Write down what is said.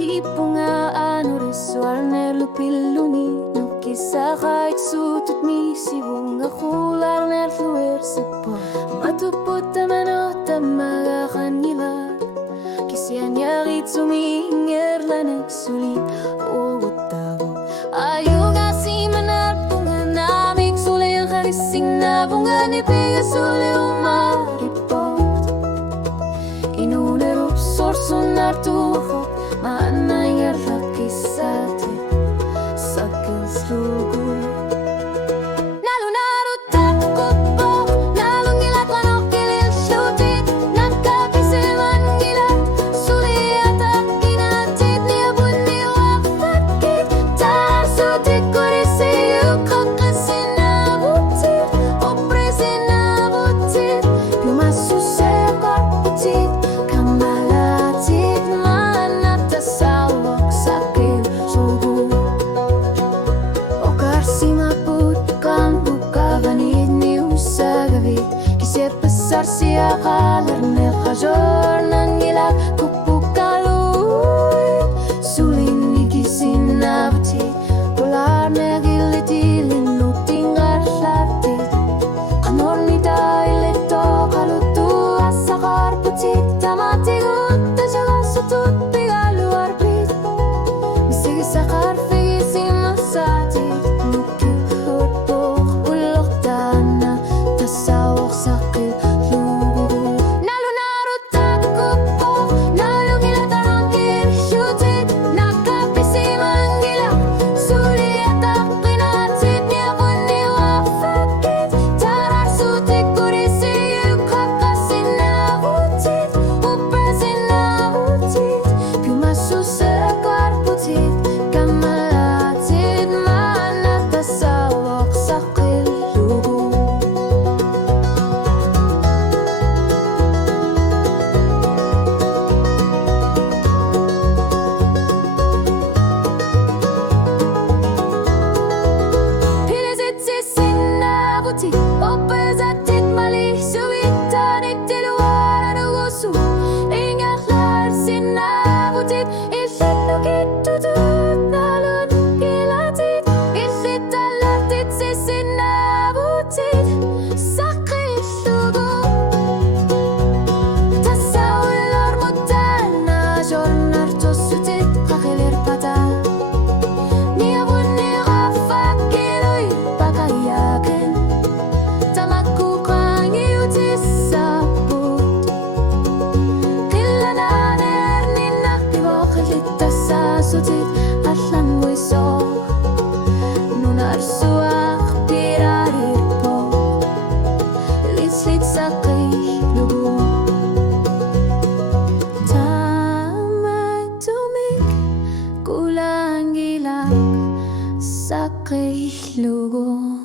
Kipungaan risualner lupiluni Lukisa kahit sutut misi bunga kularner fluer sepo Matuput tamanot tamaga kanila Kisian yarit suminger lanek sulit Uutago Ayuga si manar bunga namik sule Karising na bunga ni pega sule umaripot Inunerup sorsunar tuho Mana yarda kisate Sakil slugu Nalu naru tako po Nalu ngilat lanok kilil syutit Nakapise man ngilat Suliata kinatit Nia bunni wafakit Tar sutik kurisi Yukasin abutit Opresin abutit Yumasu sekor putit Kamalatit Sarsia kalar ne khajor nangila kupukaluy sulin igisin nabti kular ne giliti linutingar lati kanor ni daile to kalutu asakar putik tamati gutta jaga sutut pigalu arbit misigi sakar figisin masati nuki hurpo ulokdana tasawak sakil Oppezatit mali suvitanit tiluara nugusu Ingat lar sinabutit Isit nukit tutut nalun kilatit Isit alatit sisinabutit Sakit lugu Tasawilor mutana Jornar tosutit kakilir pata Niabun ni gafakiloy pakayakin Sutit atlan wiso nunar suak pirarir po litsit sakay lugu tamay tumik kulang ilang sakay lugu